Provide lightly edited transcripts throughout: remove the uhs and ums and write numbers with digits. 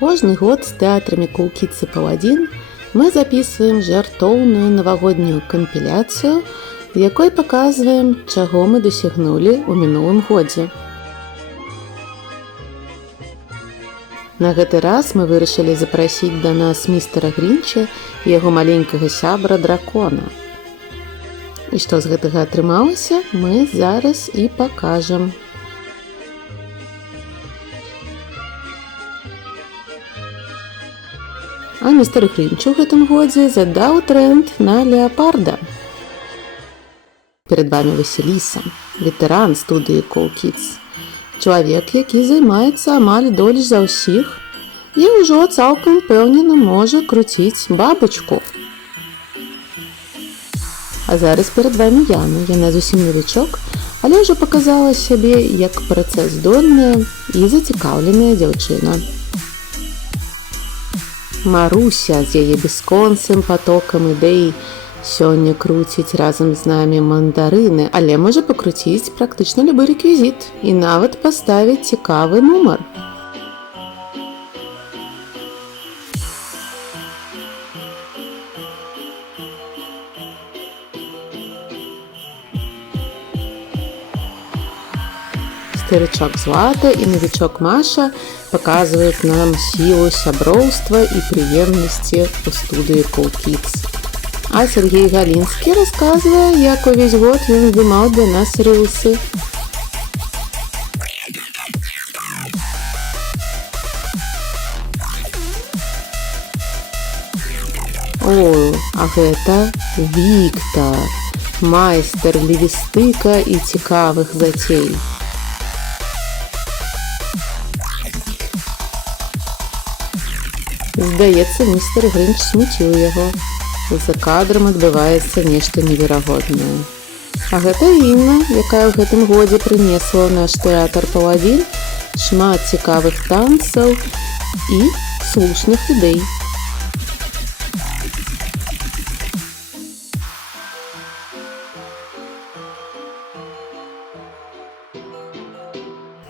Кожны год з тэатрамі Cool Kids і Паладзін мы записываем жартоўную навагоднюю кампіляцыю, в якой паказваем, чаго мы дасягнулі ў мінулым годзе. На гэты раз мы вырашылі запрасіць да нас містера Грінча і яго маленькага сябра дракона. І што з гэтага атрымалася, мы зараз і пакажам. А містер Грінч у гэтым годзе задаў тренд на леапарда. Перад вами Васіліса, ветэран студыі Cool Kids. Чалавек, які займаецца амаль дольш за ўсіх і ўжо цалкам упэўнена можа круціць бабачку. А зараз перад вами Яна. Яна зусім новічок, але ўжо паказала сябе як працаздольная і зацікаўленая дзяўчына. Маруся з яе бясконцым потокам ідэй сёння круціць разам з намі мандарыны, але можа пакруціць практычна любы рэквізіт і нават паставіць цікавы нумар. Старычок Злата і новічок Маша паказваюць нам сілу сяброўства і прыемнасці ў студыі Cool Kids. А Сергей Галінскі расказвае, як увесь год ён здымаў для нас рылсы. О, а гэта Віктар, майстар лівістыка і цікавых зацей. Здаецца, містер Грінч смуціў яго. За кадрам адбываецца нешта неверагоднае. А гэта Інна, якая ў гэтым годзе прынесла ў наш тэатр Паладзін шмат цікавых танцаў і слушных ідэй.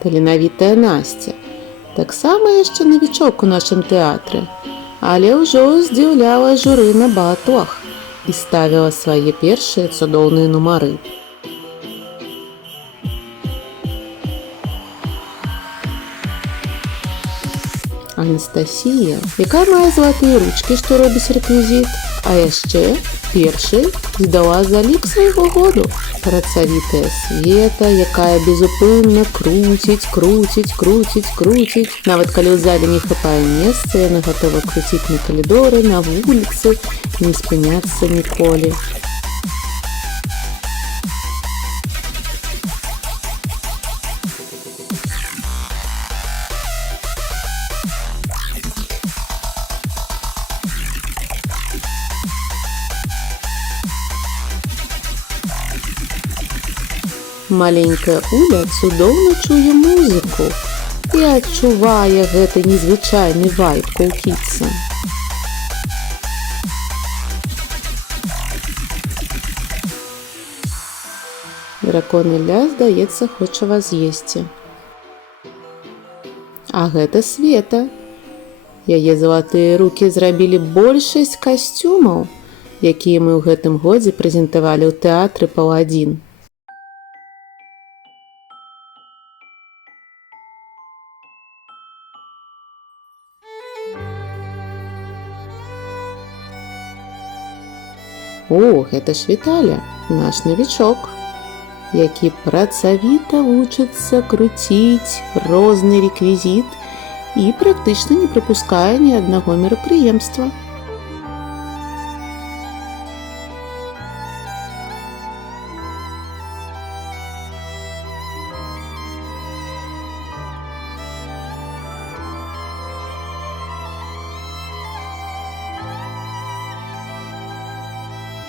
Таленавітая Насця. Таксама яшчэ навічок у нашым тэатры, але ўжо здзіўляла журы на батлах і ставіла свае першыя цудоўныя нумары. Анастасія, якая мае залатыя ручкі, што робіць рэквізіт, а яшчэ першай здала залік свайго году. Працавітая Света, якая безупынна круціць. Нават калі ў зале не хапае месца, яна гатова круціць на калідоры, на вуліцы, не спыняцца ніколі. Маленькая Уля цудоўна чуе музыку і адчувае гэты незвычайны вайб Cool Kids. Дракон Ілля, здаецца, хоча вас з'есці. А гэта Света. Яе залатыя рукі зрабілі большасць касцюмаў, якія мы ў гэтым годзе прэзентавалі ў тэатры Паладзін. О, гэта ж Віталя, наш навічок, які працавіта вучыцца круціць розны рэквізіт і практычна не прапускае ні аднаго мерапрыемства.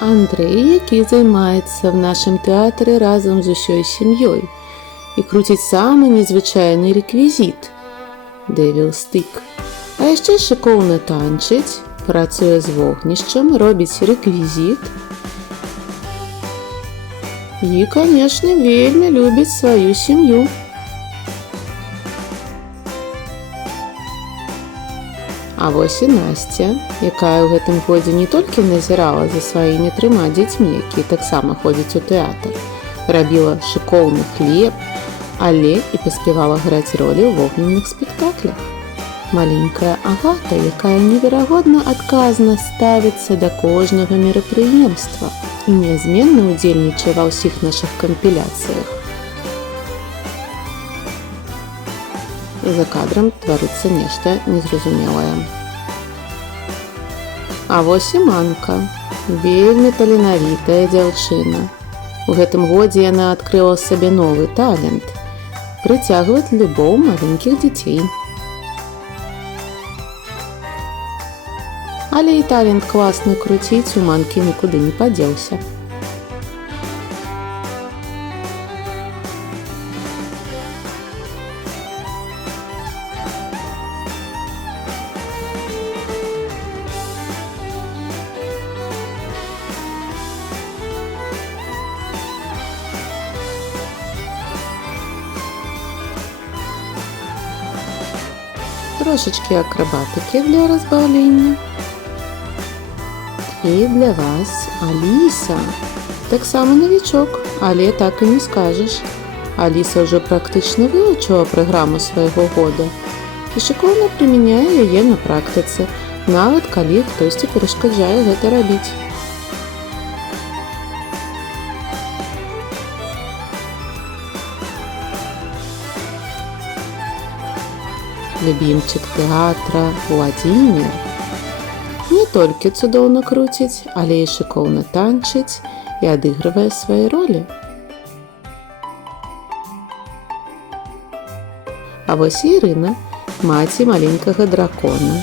Андрэй, які займаецца в нашым тэатры разам з усёй сям'ёй і круціць самы незвычайны рэквізіт – Дэвіл Стык. А яшчэ шыкоўна танчыць, працуе з вогнішчам, робіць рэквізіт і, канешне, вельмі любіць сваю сям'ю. А вось і Насця, якая ў гэтым годзе не толькі назірала за сваімі 3 дзецьмі, якія таксама ходзяць у тэатр, рабіла шыкоўны хлеб, але і паспявала граць ролі ў вогненных спектаклях. Маленькая Агата, якая неверагодна адказна ставіцца да кожнага мерапрыемства і нязменна ўдзельнічае ва ўсіх нашых кампіляцыях. За кадрам тварыцца нешта незразумелае. А вось і Манка, вельмі таленавітая дзяўчына. У гэтым годзе яна адкрыла сабе новы талент – прыцягваць любоў маленькіх дзяцей. Але і талент класна круціць у Манкі нікуды не падзеўся. Трошечки акрабатыкі для разбаўлення. І для вас Аліса. Таксама навічок, але так і не скажаш. Аліса ўжо практычна вывучыла праграму свайго года і шыкоўна прымяняе яе на практыцы, нават калі хтосьці перашкаджае гэта рабіць. Любімчык тэатра Владзімір не толькі цудоўна круціць, але і шыкоўна танчыць і адыгрывае свае ролі. А вось і Ірына, маці маленькага дракона.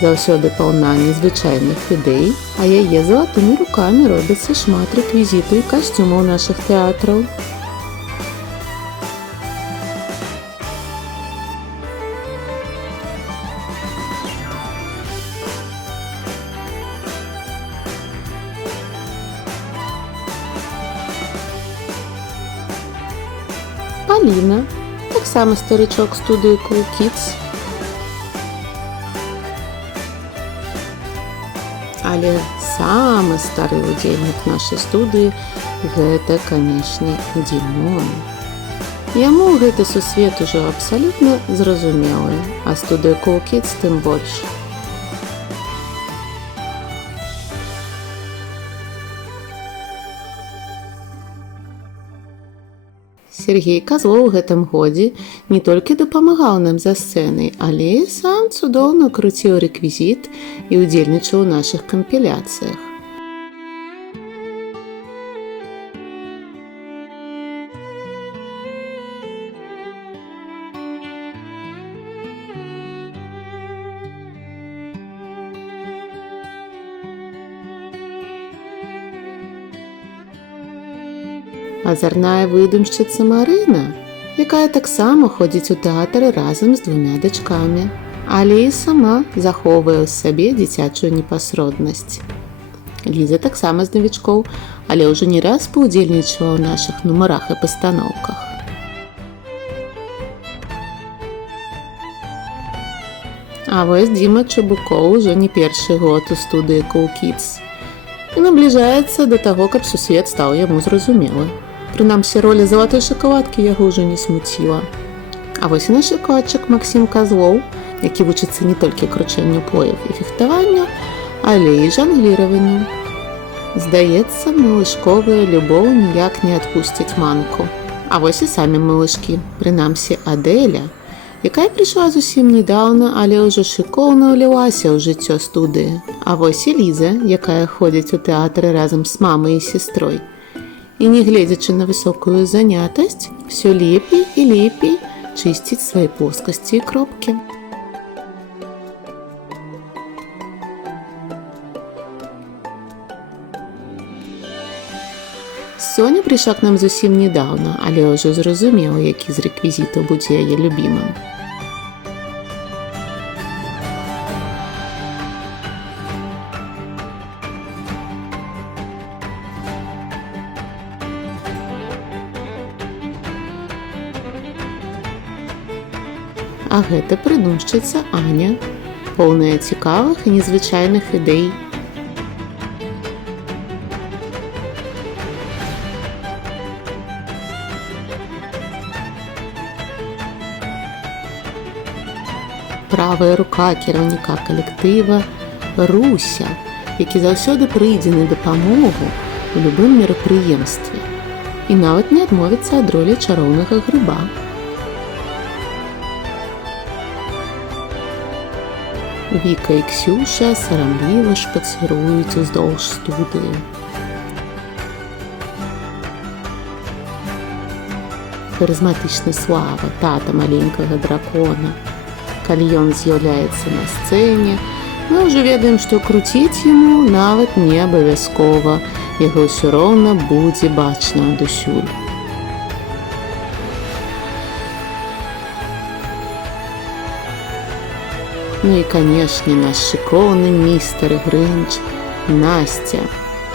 Заўсёды паўна незвычайных ідэй, а яе залатымі рукамі робіцца шмат рэквізіту і касцюмаў нашых тэатраў. Аліна, таксама старычок студыі Cool Kids. Але самы стары удзельнік нашай студыі – гэта, канешне, Дімон. Яму гэты сусвет ужо абсалютна зразумелы, а студыя Cool Kids тым больш. Сергей Казлоў у гэтым годзе не толькі дапамагаў нам за сцэнай, але і сам цудоўна круціў рэквізіт і ўдзельнічаў у нашых кампіляцыях. Азарная выдумшчыца Марына, якая таксама ходзіць у тэатр разам з 2 дачкамі, але і сама захоўвае ў сабе дзіцячую непасрэднасць. Ліза таксама з навічкоў, але ўжо не раз паўдзельнічала ў нашых нумарах і пастаноўках. А вось Дзіма Чабукоў ужо не першы год у студыі Cool Kids і набліжаецца да таго, каб сусвет стаў яму зразумелы. Прынамсі, роля залатой шакаладкі яго ўжо не смуціла. А вось і наш шакаладчык Максім Казлоў, які вучыцца не толькі кручэнню пояў і фехтаванню, але і жангліраванню. Здаецца, малышковая любоў ніяк не адпусціць Манку. А вось і самі малышкі, прынамсі Адэля, якая прыйшла зусім недаўна, але ўжо шыкоўна ўлілася ў жыццё студыі. А вось і Ліза, якая ходзіць у тэатры разам з мамай і сястрой. І, не гледзячы на высокую занятасць, усё лепей і лепей чысціць свае плоскасці і кропкі. Соня прыйшла к нам зусім недаўна, але ўжо зразумела, які з рэквізітаў будзе яе любімым. А гэта прыдумшчыца Аня. поўная цікавых і незвычайных ідэй. Правая рука кіраўніка калектыва Руся, які заўсёды прыйдзе на дапамогу у любым мерапрыемстве і нават не адмовіцца ад ролі чароўнага грыба. Віка і Ксюша сарамліва шпацыруюць уздоўж студыі. Харызматычны Слава, тата маленькага дракона. Калі ён з'яўляецца на сцэне, мы ўжо ведаем, што круціць яму нават не абавязкова, яго ўсё роўна будзе бачна адусюль. Ну і, канешне, наш шыкоўны містер Грынч Насця,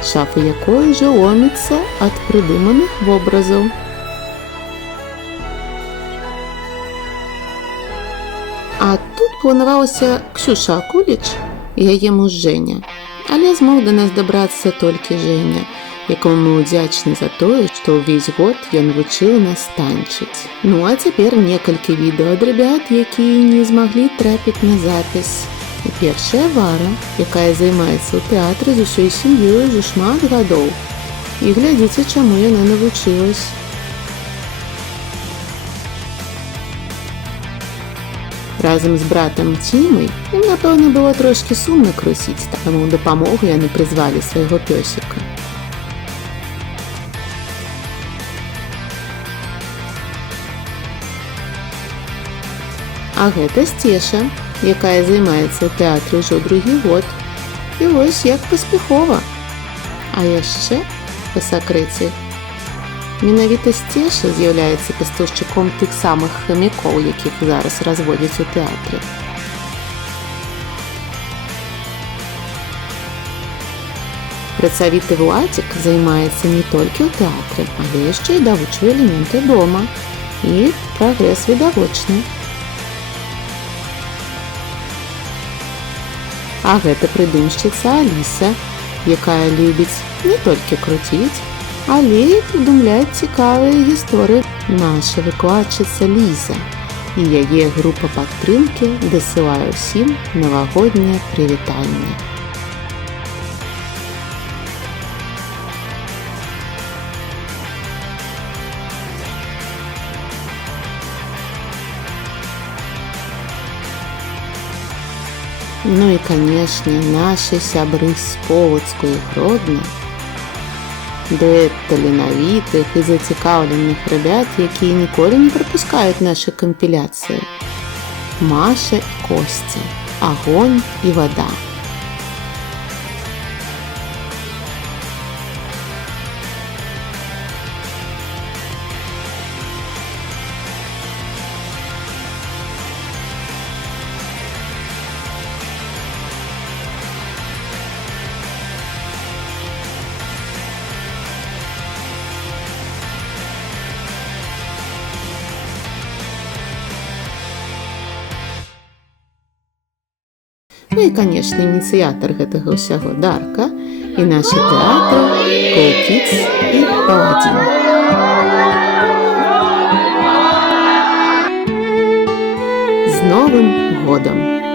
шафа якой жа ломіцца ад прыдуманых вобразаў. А тут планавалася Ксюша Акуліч і яе муж Жэня, але змог да нас дабрацца толькі Жэня, якому мы ўдзячны за тое, што ўвесь год ён вучыў нас танчыць. Ну а цяпер некалькі відэо ад ребят, якія не змаглі трапіць на запіс. І першая Вара, якая займаецца ў тэатры з усёй сям'ёй ўжо шмат гадоў. І глядзіце, чаму яна навучылась. Разам з братам Цімай ім, напэўна, было трошкі сумна круціць, таму ў дапамогу яны прызвалі свайго пёсіка. А гэта Сцеша, якая займаецца ў тэатры ўжо другі год. І вось як паспяхова. А яшчэ, па сакрэце, менавіта Сцеша з'яўляецца пастаўшчыком тых самых хамякоў, якіх зараз разводзяць у тэатры. Працавіты Владзік займаецца не толькі ў тэатры, але яшчэ і давучвае элементы дома. І прагрэс відавочны. А гэта прыдумшчыца Аліса, якая любіць не толькі круціць, але і прыдумляць цікавыя гісторыі. Наша выкладчыца Ліза і яе група падтрымкі дасылае ўсім навагоднія прывітанні. Ну і, канешне, нашы сябры з Полацку і Гродна, дуэт таленавітых і зацікаўленых ребят, якія ніколі не прапускаюць нашы кампіляцыі. Маша і Косця, агонь і вада. Ну і, канешне, ініцыятар гэтага ўсяго Дарка і нашы тэатры Cool Kids і Паладзін. З Новым годам!